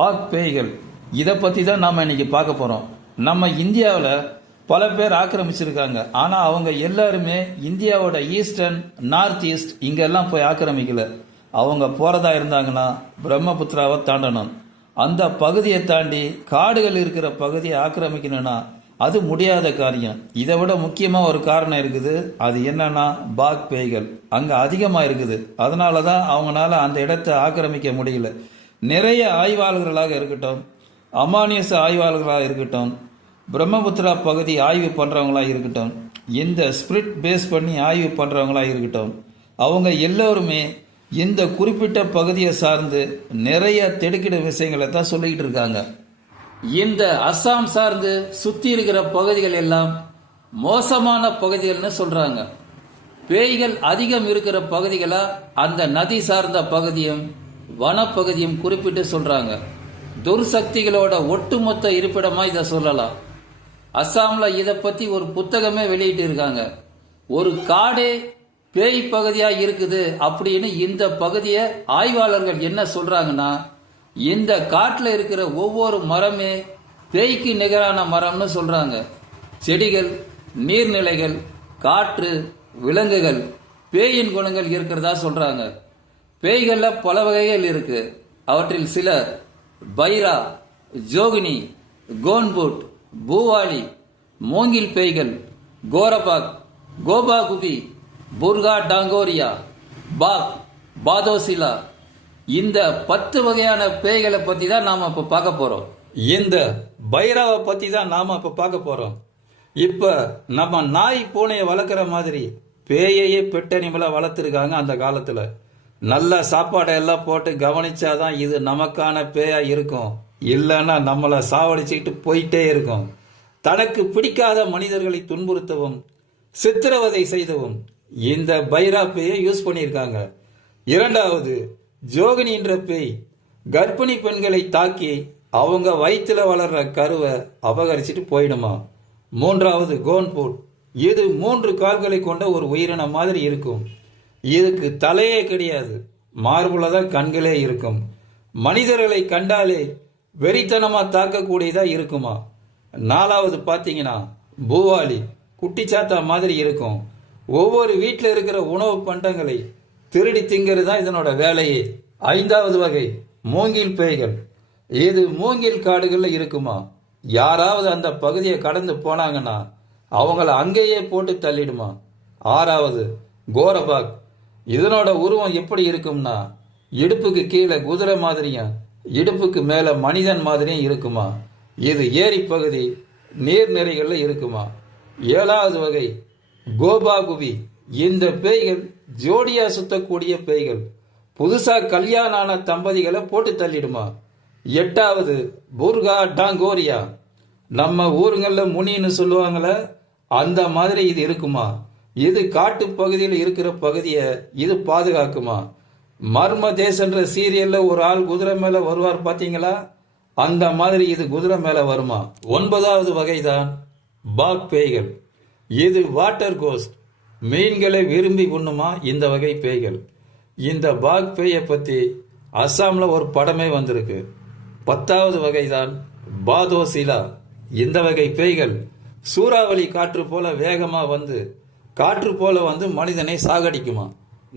பாக் பேய்கள் இதை பற்றி தான் நாம் இன்றைக்கி பார்க்க போகிறோம் நம்ம இந்தியாவில் பல பேர் ஆக்கிரமிச்சிருக்காங்க. ஆனால் அவங்க எல்லாருமே இந்தியாவோட ஈஸ்டர்ன் நார்த் ஈஸ்ட் இங்கெல்லாம் போய் ஆக்கிரமிக்கல. அவங்க போகிறதா இருந்தாங்கன்னா பிரம்மபுத்திராவை தாண்டணும். அந்த பகுதியை தாண்டி காடுகள் இருக்கிற பகுதியை ஆக்கிரமிக்கணும்னா அது முடியாத காரியம். இதை விட முக்கியமாக ஒரு காரணம் இருக்குது. அது என்னன்னா பாக் பேய்கள். அங்கே அதிகமாக இருக்குது. அதனால தான் அவங்களால அந்த இடத்தை ஆக்கிரமிக்க முடியல. நிறைய ஆய்வாளர்களாக இருக்கட்டும் அமானியச ஆய்வாளர்களாக இருக்கட்டும் பிரம்மபுத்திரா பகுதி ஆய்வு பண்ணுறவங்களாக இருக்கட்டும் இந்த ஸ்பிரிட் பேஸ் பண்ணி ஆய்வு பண்ணுறவங்களாக இருக்கட்டும் அவங்க எல்லோருமே இந்த குறிப்பிட்ட பகுதியை சார்ந்து நிறைய திடுக்கிடும் விஷயங்களை தான் சொல்லிக்கிட்டு இருக்காங்க. இந்த அஸ்ஸாம் சார்ந்து சுற்றி இருக்கிற பகுதிகள் எல்லாம் மோசமான பகுதிகள்னு சொல்கிறாங்க பேய்கள் அதிகம் இருக்கிற பகுதிகளாக அந்த நதி சார்ந்த பகுதியும் வனப்பகுதியும் குறிப்பிட்டு சொல்கிறாங்க துர்சக்திகளோட ஒட்டுமொத்த இருப்பிடமாக இதை சொல்லலாம். அஸ்ஸாமில் இதை பற்றி ஒரு புத்தகமே வெளியிட்டு இருக்காங்க. ஒரு காடே பேய் பகுதியாக இருக்குது அப்படின்னு இந்த பகுதியை ஆய்வாளர்கள் என்ன சொல்கிறாங்கன்னா இந்த காட்டில் இருக்கிற ஒவ்வொரு மரமே பேய்க்கு நிகரான மரம்னு சொல்கிறாங்க செடிகள் நீர்நிலைகள் காற்று விலங்குகள் பேயின் குணங்கள் இருக்கிறதா சொல்கிறாங்க பேய்களில் பல வகைகள் இருக்கு. அவற்றில் சில பைரா ஜோகினி கோன்புட் பூவாளி மூங்கில் பேய்கள் கோரபாக் கோபாகுபி புர்கா டாங்கோரியா பாக் பாதோசிலா. இந்த பத்து வகையான பேய்களை பற்றி தான் நாம் இப்போ பார்க்க போகிறோம் இந்த பைரவை பற்றி தான் நாம் இப்போ பார்க்க போகிறோம் இப்போ நம்ம நாய் பூனையை வளர்க்குற மாதிரி பேயையே பெட்டனிமலா வளர்த்துருக்காங்க அந்த காலத்தில். நல்ல சாப்பாடை எல்லாம் போட்டு கவனிச்சாதான் இது நமக்கான பேயா இருக்கும். இல்லைன்னா நம்மளை சாவடிச்சுக்கிட்டு போயிட்டே இருக்கும். தனக்கு பிடிக்காத மனிதர்களை துன்புறுத்தவும் சித்திரவதை செய்தவும் இந்த பைரா பேயை யூஸ் பண்ணியிருக்காங்க. இரண்டாவது ஜோகினின்ற பேய் கர்ப்பிணி பெண்களை தாக்கி அவங்க வயிற்றுல வளர்ற கருவை அபகரிச்சிட்டு போயிடுமா? மூன்றாவது கோன்பூட். இது மூன்று கால்களை கொண்ட ஒரு உயிரினம் மாதிரி இருக்கும். இதுக்கு தலையே கிடையாது. மார்புல தான் கண்களே இருக்கும். மனிதர்களை கண்டாலே வெறித்தனமாக தாக்கக்கூடியதா இருக்குமா? நாலாவது பார்த்தீங்கன்னா பூவாலி குட்டிச்சாத்தா மாதிரி இருக்கும். ஒவ்வொரு வீட்டில் இருக்கிற உணவு பண்டங்களை திருடி திங்கிறது தான் இதனோட வேலையே. ஐந்தாவது வகை மூங்கில் பேய்கள். இது மூங்கில் காடுகளில் இருக்குமா? யாராவது அந்த பகுதியை கடந்து போனாங்கன்னா அவங்கள அங்கேயே போட்டு தள்ளிடுமா? ஆறாவது கோரபாக் இதனோட உருவம் எப்படி இருக்கும்னா இடுப்புக்கு கீழே குதிரை மாதிரியும் இடுப்புக்கு மேல மனிதன் மாதிரியும் இருக்குமா? இது ஏரி பகுதி நீர்நிறைகள்ல இருக்குமா? ஏழாவது வகை கோபாகுபி. இந்த பேய்கள் ஜோடியா சுத்தக்கூடிய பேய்கள். புதுசாக கல்யாணம் ஆன தம்பதிகளை போட்டு தள்ளிடுமா? எட்டாவது புர்கா டாங்கோரியா. நம்ம ஊருங்களில் முனின்னு சொல்லுவாங்களே அந்த மாதிரி இது இருக்குமா? இது காட்டு பகுதியில் இருக்கிற பகுதியை இது பாதுகாக்குமா? மர்ம தேசன்ற சீரியல்ல ஒரு ஆள் குதிரை மேல வருவார் பாத்தீங்களா? அந்த மாதிரி இது குதிரை மேல வருமா? ஒன்பதாவது வகைதான் பாக் பேய்கள். இது வாட்டர் கோஸ்ட். மீன்களை விரும்பி உண்ணுமா? இந்த வகை பேய்கள். இந்த பாக் பேயை பத்தி அஸ்ஸாம்ல ஒரு படமே வந்திருக்கு. பத்தாவது வகைதான் பாதோசிலா. இந்த வகை பேய்கள் சூறாவளி காற்று போல வேகமா வந்து காற்று போல வந்து மனிதனை சாகடிக்குமா?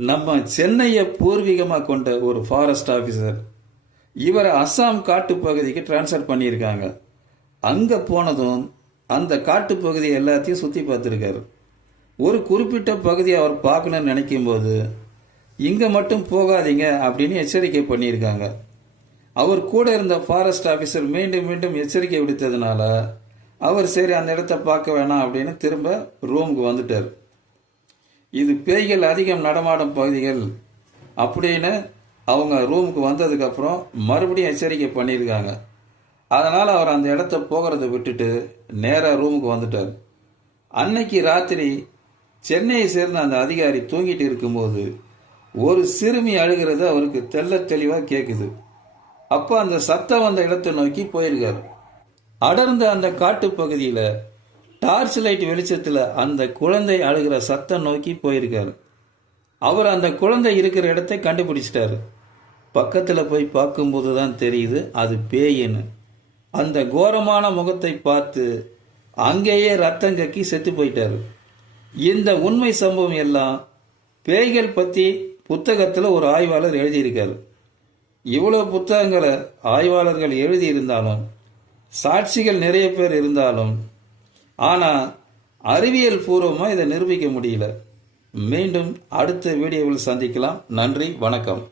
நம்ம சென்னையை பூர்வீகமாக கொண்ட ஒரு ஃபாரஸ்ட் ஆஃபீஸர் இவரை அஸ்ஸாம் காட்டு பகுதிக்கு டிரான்ஸ்ஃபர் பண்ணியிருக்காங்க. அங்கே போனதும் அந்த காட்டு பகுதி எல்லாத்தையும் சுற்றி பார்த்துருக்காரு. ஒரு குறிப்பிட்ட பகுதியை அவர் பார்க்கணும்னு நினைக்கும் போது மட்டும் போகாதீங்க அப்படின்னு எச்சரிக்கை பண்ணியிருக்காங்க. அவர் கூட இருந்த ஃபாரஸ்ட் ஆஃபீஸர் மீண்டும் மீண்டும் எச்சரிக்கை விடுத்ததுனால அவர் சரி அந்த இடத்த பார்க்க வேணாம் அப்படின்னு திரும்ப ரூமுக்கு வந்துட்டார். இது பேய்கள் அதிகம் நடமாடும் பகுதிகள் அப்படின்னு அவங்க ரூமுக்கு வந்ததுக்கப்புறம் மறுபடியும் எச்சரிக்கை பண்ணியிருக்காங்க. அதனால் அவர் அந்த இடத்த போகிறத விட்டுட்டு நேராக ரூமுக்கு வந்துட்டார். அன்னைக்கு ராத்திரி சென்னையை சேர்ந்த அந்த அதிகாரி தூங்கிட்டு இருக்கும்போது ஒரு சிறுமி அழுகிறது அவருக்கு தெள்ள தெளிவாக கேட்குது அப்போ அந்த சத்தம் வந்த இடத்தை நோக்கி போயிருக்காரு. அடர்ந்த அந்த காட்டு பகுதியில் டார்ச் லைட் வெளிச்சத்தில் அந்த குழந்தை அழுகிற சத்தம் நோக்கி போயிருக்காரு. அவர் அந்த குழந்தை இருக்கிற இடத்தை கண்டுபிடிச்சிட்டாரு. பக்கத்தில் போய் பார்க்கும்போது தான் தெரியுது அது பேயின்னு. அந்த கோரமான முகத்தை பார்த்து அங்கேயே ரத்தம் கக்கி செத்து போயிட்டாரு. இந்த உண்மை சம்பவம் எல்லாம் பேய்கள் பற்றி புத்தகத்தில் ஒரு ஆய்வாளர் எழுதியிருக்காரு. இவ்வளோ புத்தகங்களை ஆய்வாளர்கள் எழுதியிருந்தாலும் சாட்சிகள் நிறைய பேர் இருந்தாலும் ஆனால் அறிவியல் பூர்வமாக இதை நிரூபிக்க முடியல. மீண்டும் அடுத்த வீடியோவில் சந்திக்கலாம். நன்றி வணக்கம்.